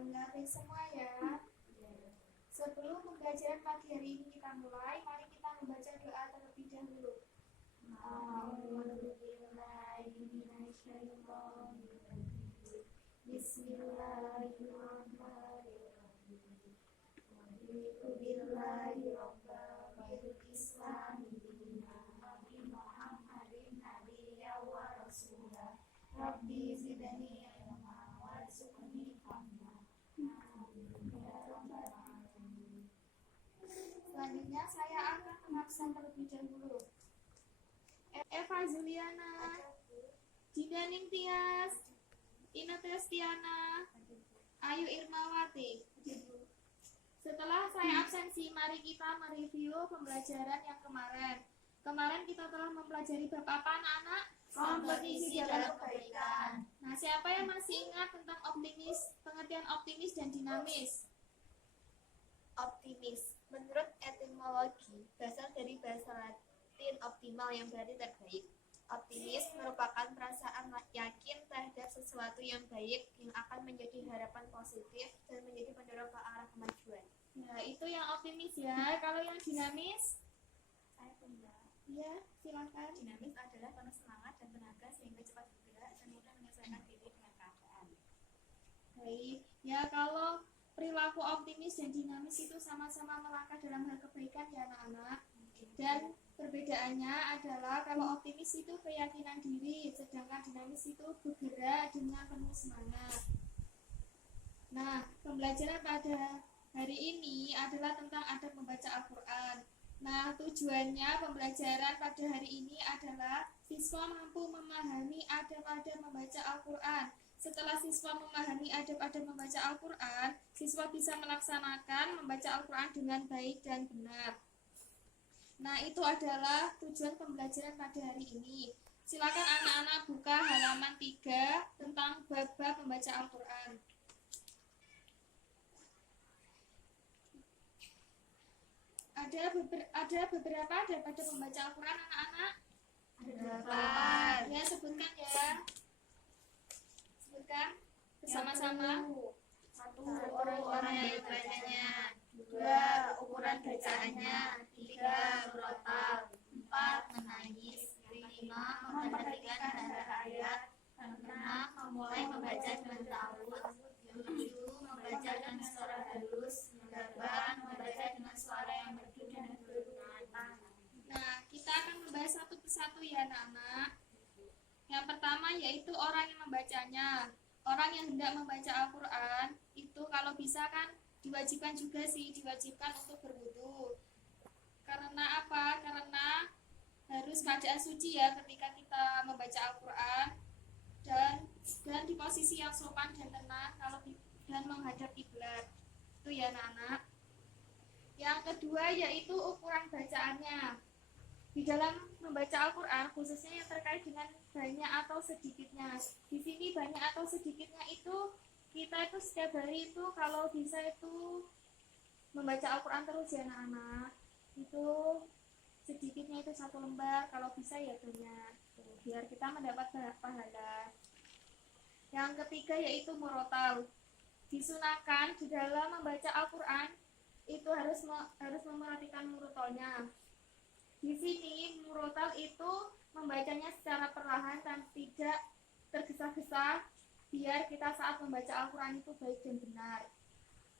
Alhamdulillah semua ya. Sebelum pembelajaran pagi hari ini kita mulai, mari kita membaca doa terlebih dahulu. Bismillahirrahmanirrahim. Rabbi zidni ilma warzuqni fahma. Selanjutnya saya akan mengabsen terlebih dahulu. Eva Juliana, Dinda Ningtyas, Ina Tiana, Ayu Irmawati. Setelah saya absensi, mari kita mereview pembelajaran yang kemarin. Kemarin kita telah mempelajari bab apa anak-anak? Kompetisi dalam kebaikan. Nah, siapa yang masih ingat tentang optimis, pengertian optimis dan dinamis? Optimis, menurut etimologi, berasal dari bahasa Latin optimal yang berarti terbaik. Optimis merupakan perasaan yakin terhadap sesuatu yang baik yang akan menjadi harapan positif dan menjadi pendorong ke arah kemajuan. Nah, itu yang optimis ya. Kalau yang dinamis? Saya punya. Ya, silakan. Dinamis adalah penuh semangat dan tenaga sehingga cepat bergerak dan mudah menyesuaikan diri dengan keadaan. Baik, ya kalau perilaku optimis dan dinamis itu sama-sama melangkah dalam hal kebaikan ya anak-anak. Dan perbedaannya adalah kalau optimis itu keyakinan diri, sedangkan dinamis itu bergerak dengan penuh semangat. Nah, pembelajaran pada hari ini adalah tentang adab membaca Al-Quran. Nah, tujuannya pembelajaran pada hari ini adalah siswa mampu memahami adab-adab membaca Al-Quran. Setelah siswa memahami adab-adab membaca Al-Quran, siswa bisa melaksanakan membaca Al-Quran dengan baik dan benar. Nah, itu adalah tujuan pembelajaran pada hari ini. Silakan anak-anak buka halaman 3 tentang bab-bab membaca Al-Quran. Ada beberapa daripada membaca Al-Quran anak-anak? Ada 8. Ya, sebutkan ya. Sebutkan bersama-sama. 1. Orang yang bacanya. 2. Ukuran bacaannya. 3. Murotal. 4. Menangis. 5. Memperhatikan ayat. 6. Memulai membaca dengan ta'awudz. 7. Membaca dengan suara halus. 8. Membaca dengan suara yang merdu dan berulang. Nah, kita akan membahas satu persatu ya anak-anak. Yang pertama yaitu orang yang membacanya. Orang yang hendak membaca Al-Quran itu kalau bisa kan diwajibkan juga sih, diwajibkan untuk berwudu. Karena apa? Karena harus keadaan suci ya ketika kita membaca Al-Quran, dan di posisi yang sopan dan tenang dan menghadap kiblat. Itu ya anak-anak. Yang kedua yaitu ukuran bacaannya. Di dalam membaca Al-Quran, khususnya yang terkait dengan banyak atau sedikitnya. Di sini banyak atau sedikitnya itu, kita itu setiap hari itu kalau bisa itu membaca Al-Quran terus ya anak-anak. Itu sedikitnya itu 1 lembar, kalau bisa ya banyak. Biar kita mendapat pahala. Yang ketiga yaitu murotal. Disunahkan di dalam membaca Al-Quran itu harus memperhatikan murotalnya. Di sini murotal itu membacanya secara perlahan dan tidak tergesa-gesa biar kita saat membaca Al-Quran itu baik dan benar.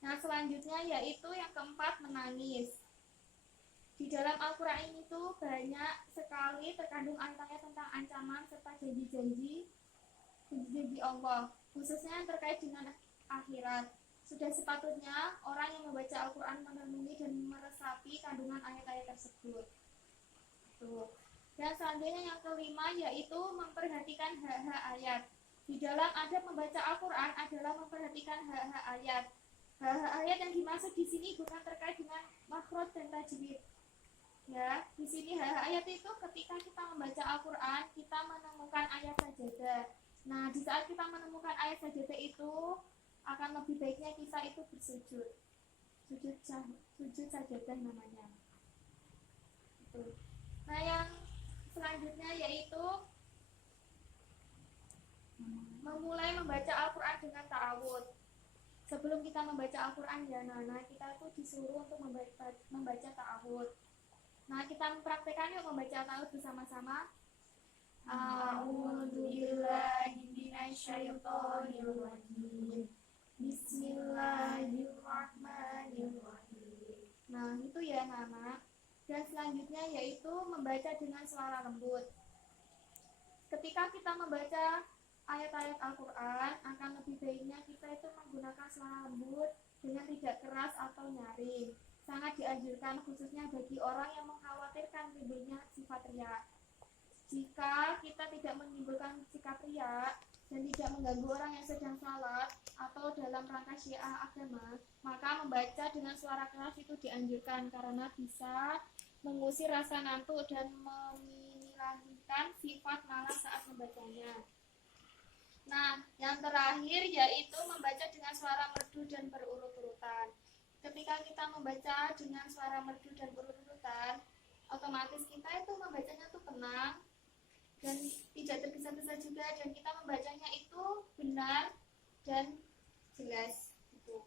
Nah, selanjutnya yaitu yang keempat, menangis. Di dalam Al-Quran ini tuh banyak sekali terkandung ayat-ayat tentang ancaman serta janji-janji Allah, khususnya yang terkait dengan akhirat. Sudah sepatutnya orang yang membaca Al-Quran merenungi dan meresapi kandungan ayat-ayat tersebut. Dan selanjutnya yang kelima yaitu memperhatikan hak-hak ayat. Di dalam adab membaca Al-Quran adalah memperhatikan hak-hak ayat. Hak-hak ayat yang dimaksud di sini bukan terkait dengan makhraj dan tajwid. Ya, di sini hak-hak ayat itu ketika kita membaca Al-Quran kita menemukan ayat sajadah. Nah, di saat kita menemukan ayat sajadah itu akan lebih baiknya kita itu bersujud. Sujud sajadah namanya. Itu. Nah, yang selanjutnya yaitu memulai membaca Al-Quran dengan ta'awudz. sebelum kita membaca Al-Quran ya Nana, kita tuh disuruh untuk membaca ta'awudz. Nah, kita mempraktekkan yuk membaca ta'awudz bersama-sama. A'udzubillahi minasyaitonirrajim. Bismillahirrahmanirrahim. Nah, itu ya Nana. Dan selanjutnya yaitu membaca dengan suara lembut. Ketika kita membaca ayat-ayat Al-Quran, akan lebih baiknya kita itu menggunakan suara lembut dengan tidak keras atau nyaring. Sangat dianjurkan khususnya bagi orang yang mengkhawatirkan timbulnya sifat riya. Jika kita tidak menimbulkan sikap riya dan tidak mengganggu orang yang sedang salat atau dalam rangka syiar agama, maka membaca dengan suara keras itu dianjurkan karena bisa mengusir rasa ngantuk dan meminimalisir sifat malas saat membacanya. Nah, yang terakhir yaitu membaca dengan suara merdu dan berurut-urutan. Ketika kita membaca dengan suara merdu dan berurut-urutan, otomatis kita itu membacanya tuh tenang dan tidak tergesa-gesa juga, dan kita membacanya itu benar dan jelas gitu.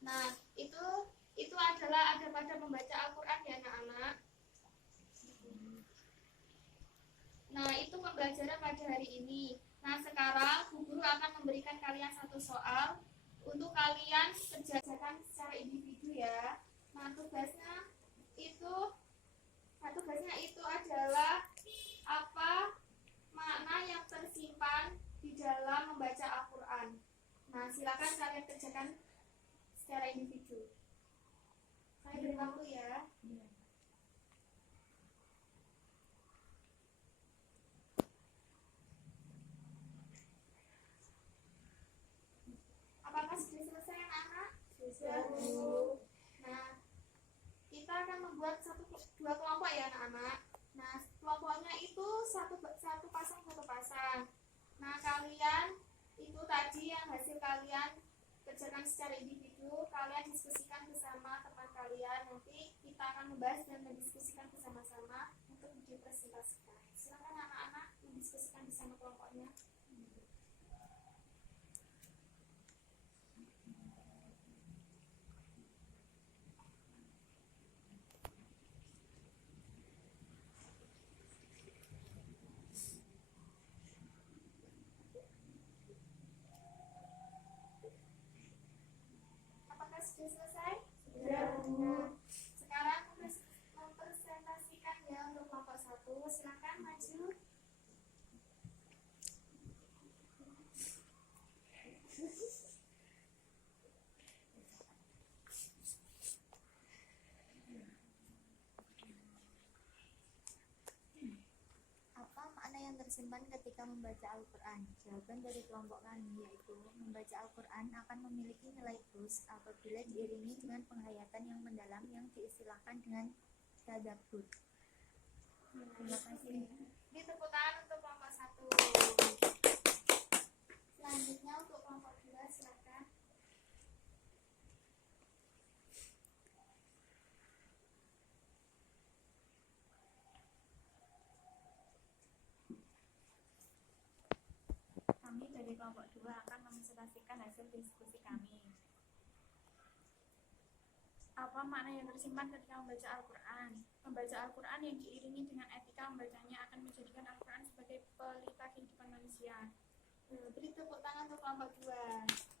Nah, itu adalah ada pada membaca Al-Quran ya anak-anak. Nah, itu pembelajaran pada hari ini. Nah, sekarang Bu Guru akan memberikan kalian satu soal untuk kalian kerjakan secara individu ya. Nah, tugasnya itu adalah apa makna yang tersimpan di dalam membaca Al-Quran. Nah, silakan kalian kerjakan secara individu. Saya beri waktu ya. Apakah sudah selesai anak-anak? Sudah. Nah, kita akan membuat dua kelompok ya anak-anak. Nah, kelompoknya itu satu pasang. Nah, kalian itu tadi yang hasil kalian kerjakan secara individu, kalian diskusikan bersama teman kalian. Nanti kita akan membahas dan mendiskusikan bersama-sama untuk dipresentasikan. Silakan anak-anak mendiskusikan bersama kelompoknya. Sudah selesai? Sudah. Sekarang mempresentasikan ya untuk kelompok 1. Silakan maju. Apa makna yang tersimpan ketika membaca Al-Quran? Jawaban dari kelompok kami yaitu membaca Al-Quran akan memiliki nilai plus apabila diiringi dengan penghayatan yang mendalam yang diistilahkan dengan tadabbur. Terima kasih. Ini tepuk tangan untuk kelompok 1. Selanjutnya untuk kelompok 2 silakan. Kami dari kelompok 2 akan mempresentasikan hasil diskusi kami. Apa makna yang tersimpan ketika membaca Al-Quran? Membaca Al-Quran yang diiringi dengan etika membacanya akan menjadikan Al-Quran sebagai pelita kehidupan manusia. Beri tepuk tangan untuk kelompok 2.